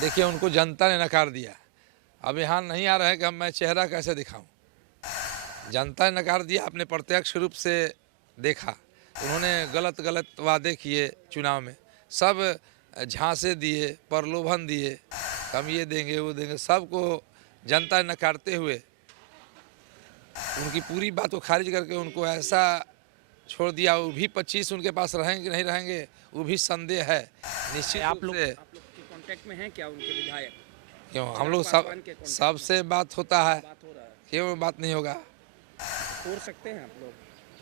देखिए, उनको जनता ने नकार दिया। अब यहाँ नहीं आ रहा है कि अब मैं चेहरा कैसे दिखाऊं। जनता ने नकार दिया, आपने प्रत्यक्ष रूप से देखा। उन्होंने गलत गलत वादे किए चुनाव में, सब झांसे दिए, प्रलोभन दिए, हम ये देंगे वो देंगे, सबको जनता ने नकारते हुए उनकी पूरी बात को खारिज करके उनको ऐसा छोड़ दिया। वो भी 25 उनके पास रहेंगे कि नहीं रहेंगे वो भी संदेह है। निश्चित आप रूप लोग से के कांटेक्ट में हैं क्या उनके विधायक? क्यों हम चिराग लोग पासवान के कांटेक्ट सबसे बात होता है, बात हो रहा है, क्यों बात नहीं होगा। तोड़ सकते हैं आप लोग?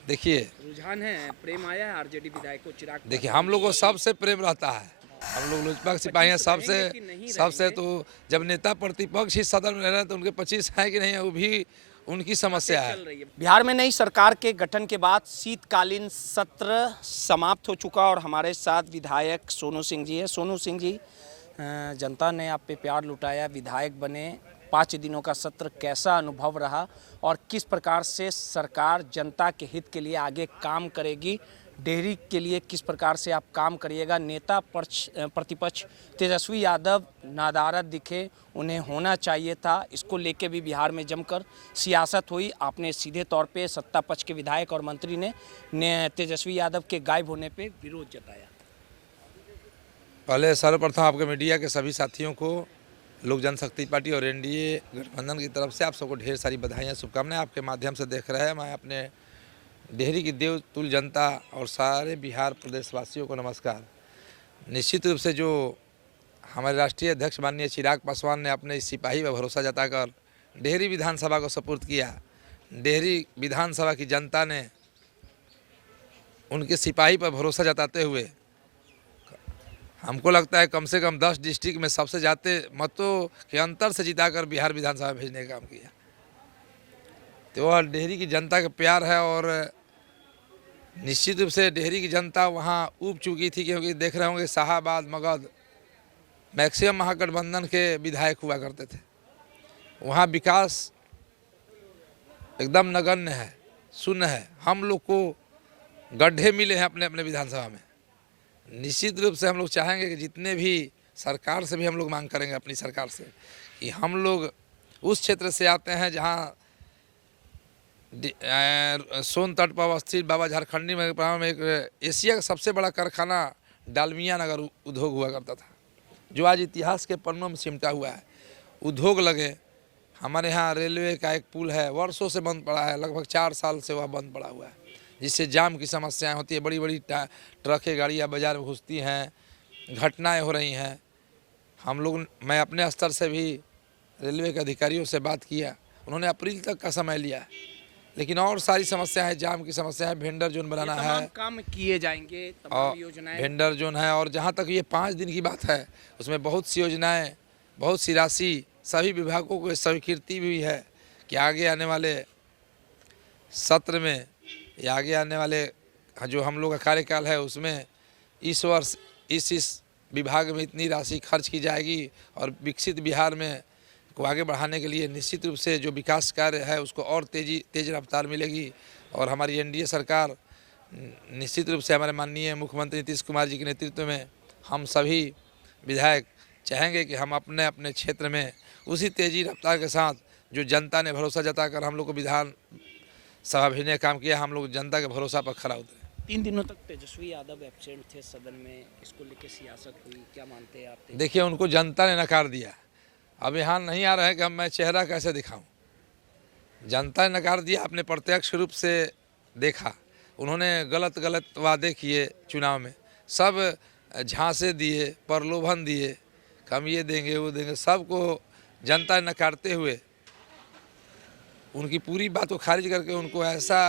देखिए रुझान है, प्रेम आया है आरजेडी विधायक को चिराग देखिए पासवान हम लोग को सबसे प्रेम रहता है। हम लोग लोजपा के सिपाही हैं, 25 सबसे रहेंगे कि नहीं सबसे रहेंगे? तो जब नेता प्रतिपक्ष ही सदन में रह रहे हैं तो उनके 25 हैं कि नहीं है वो भी उनकी समस्या है। चल रही है। बिहार में नई सरकार के गठन के बाद शीतकालीन सत्र समाप्त हो चुका और हमारे साथ विधायक सोनू सिंह जी है। सोनू सिंह जी, जनता ने आप पे प्यार लुटाया, विधायक बने, 5 दिनों का सत्र कैसा अनुभव रहा और किस प्रकार से सरकार जनता के हित के लिए आगे काम करेगी, डेयरी के लिए किस प्रकार से आप काम करिएगा? नेता प्रतिपक्ष तेजस्वी यादव नादारद दिखे, उन्हें होना चाहिए था, इसको लेके भी बिहार में जमकर सियासत हुई। आपने सीधे तौर पे सत्ता पक्ष के विधायक और मंत्री ने तेजस्वी यादव के गायब होने पे विरोध जताया। पहले सर्वप्रथम आपके मीडिया के सभी साथियों को लोक जनशक्ति पार्टी और एनडीए गठबंधन की तरफ से आप सबको ढेर सारी बधाइयाँ, शुभकामनाएं। आपके माध्यम से देख रहे हैं, मैं अपने डेहरी की देवतुल्य जनता और सारे बिहार प्रदेशवासियों को नमस्कार। निश्चित रूप से जो हमारे राष्ट्रीय अध्यक्ष माननीय चिराग पासवान ने अपने इस सिपाही पर भरोसा जताकर डेहरी विधानसभा को सपुर्द किया, डेहरी विधानसभा की जनता ने उनके सिपाही पर भरोसा जताते हुए हमको लगता है कम से कम 10 डिस्ट्रिक्ट में सबसे ज़्यादा मतों के अंतर से जिताकर बिहार विधानसभा में भेजने का काम किया। तो वह डेहरी की जनता का प्यार है और निश्चित रूप से डेहरी की जनता वहाँ ऊब चुकी थी, क्योंकि देख रहे होंगे शाहाबाद मगध मैक्सिमम महागठबंधन के विधायक हुआ करते थे। वहाँ विकास एकदम नगण्य है, शून्य है। हम लोग को गड्ढे मिले हैं अपने अपने विधानसभा में। निश्चित रूप से हम लोग चाहेंगे कि जितने भी सरकार से भी हम लोग मांग करेंगे अपनी सरकार से कि हम लोग उस क्षेत्र से आते हैं जहाँ सोन तट पर अवस्थित बाबा झारखंडी में एक एशिया का सबसे बड़ा कारखाना डालमिया नगर उद्योग हुआ करता था, जो आज इतिहास के पन्नों में सिमटा हुआ है। उद्योग लगे, हमारे यहाँ रेलवे का एक पुल है, वर्षों से बंद पड़ा है, लगभग 4 साल से वह बंद पड़ा हुआ है, जिससे जाम की समस्याएं होती है। बड़ी बड़ी ट्रकें गाड़ियाँ बाजार में घुसती हैं, घटनाएं हो रही हैं। मैं अपने स्तर से भी रेलवे के अधिकारियों से बात किया, उन्होंने अप्रैल तक का समय लिया, लेकिन और सारी समस्या है, जाम की समस्या है, वेंडर जोन बनाना है, काम किए जाएंगे, तमाम योजनाएं, वेंडर जोन है। और जहाँ तक ये 5 दिन की बात है उसमें बहुत सी योजनाएं, बहुत सी राशि सभी विभागों को स्वीकृति भी है कि आगे आने वाले सत्र में या आगे आने वाले जो हम लोग का कार्यकाल है उसमें इस वर्ष इस विभाग में इतनी राशि खर्च की जाएगी और विकसित बिहार में को आगे बढ़ाने के लिए निश्चित रूप से जो विकास कार्य है उसको और तेज रफ्तार मिलेगी। और हमारी एनडीए सरकार निश्चित रूप से हमारे माननीय मुख्यमंत्री नीतीश कुमार जी के नेतृत्व में हम सभी विधायक चाहेंगे कि हम अपने अपने क्षेत्र में उसी तेजी रफ्तार के साथ जो जनता ने भरोसा जताकर हम लोग को विधान सभा भेजने का काम किया, हम लोग जनता के भरोसा पर खरा उतरे। 3 दिनों तक तेजस्वी यादव एब्सेंट थे सदन में, इसको लेकर सियासत हुई, क्या मानते हैं आप? देखिए, उनको जनता ने नकार दिया। अब यहाँ नहीं आ रहा है कि अब मैं चेहरा कैसे दिखाऊं। जनता ने नकार दिया, आपने प्रत्यक्ष रूप से देखा। उन्होंने गलत गलत वादे किए चुनाव में, सब झांसे दिए, प्रलोभन दिए, हम ये देंगे वो देंगे, सबको जनता ने नकारते हुए उनकी पूरी बात को खारिज करके उनको ऐसा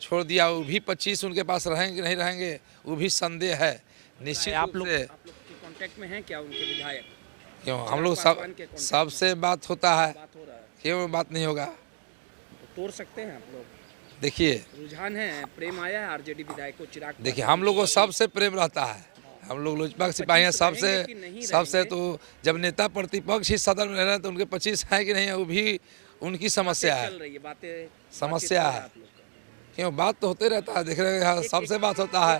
छोड़ दिया। वो भी 25 उनके पास रहेंगे कि नहीं रहेंगे वो भी संदेह है। निश्चित आप लोग से के कांटेक्ट में हैं क्या उनके विधायक? क्यों हम लोग सबसे बात होता है, बात हो रहा है, क्यों बात नहीं होगा। तोड़ सकते हैं आप लोग? देखिए रुझान है, प्रेम आया है आरजेडी विधायक को चिराग देखिए हम लोग को सबसे प्रेम रहता है। हम लोग लोजपा के सिपाही हैं, सबसे तो जब नेता प्रतिपक्ष ही सदन में रह रहे हैं तो उनके 25 हैं कि नहीं है वो भी उनकी समस्या है। चल रही है बातें, समस्या है, क्यों बात तो होते रहता है, देख रहे हैं यहाँ सबसे बात होता है।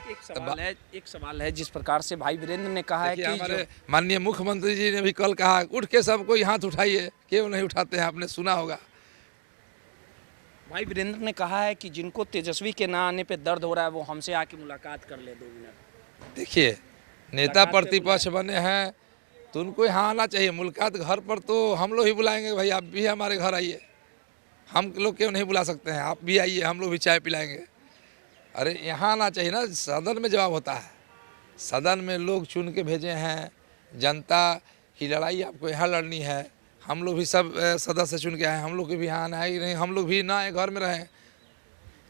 एक सवाल है जिस प्रकार से भाई वीरेंद्र ने कहा है देखिए, कि हमारे माननीय मुख्यमंत्री जी ने भी कल कहा उठ के सब कोई हाथ उठाइए, क्यों नहीं उठाते हैं, आपने सुना होगा। भाई वीरेंद्र ने कहा है कि जिनको तेजस्वी के ना आने पे दर्द हो रहा है वो हमसे आके मुलाकात कर ले 2 मिनट। देखिए, नेता प्रतिपक्ष बने हैं तो उनको यहाँ आना चाहिए। मुलाकात घर पर तो हम लोग ही बुलाएंगे, भाई आप भी हमारे घर आइए, हम लोग क्यों नहीं बुला सकते हैं, आप भी आइए, हम लोग भी चाय पिलाएंगे। अरे यहाँ आना चाहिए ना, सदन में जवाब होता है। सदन में लोग चुन के भेजे हैं, जनता की लड़ाई आपको यहाँ लड़नी है। हम लोग भी सब सदस्य चुन के आए, हम लोग को भी यहाँ आना है कि नहीं, हम लोग भी ना आए घर में रहें।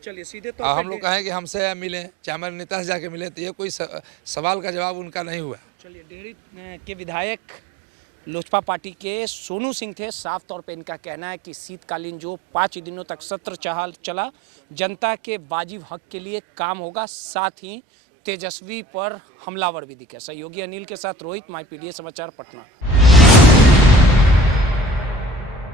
चलिए सीधे तो हम लोग कहें कि हमसे मिलें, चाहे हमारे नेता से जाके मिले, तो ये कोई सवाल का जवाब उनका नहीं हुआ। चलिए, डेहरी के विधायक लोजपा पार्टी के सोनू सिंह थे। साफ तौर पे इनका कहना है कि शीतकालीन जो 5 दिनों तक सत्र चला, जनता के वाजिब हक के लिए काम होगा, साथ ही तेजस्वी पर हमलावर भी दिखे। सहयोगी अनिल के साथ रोहित, माई पीडीए समाचार, पटना।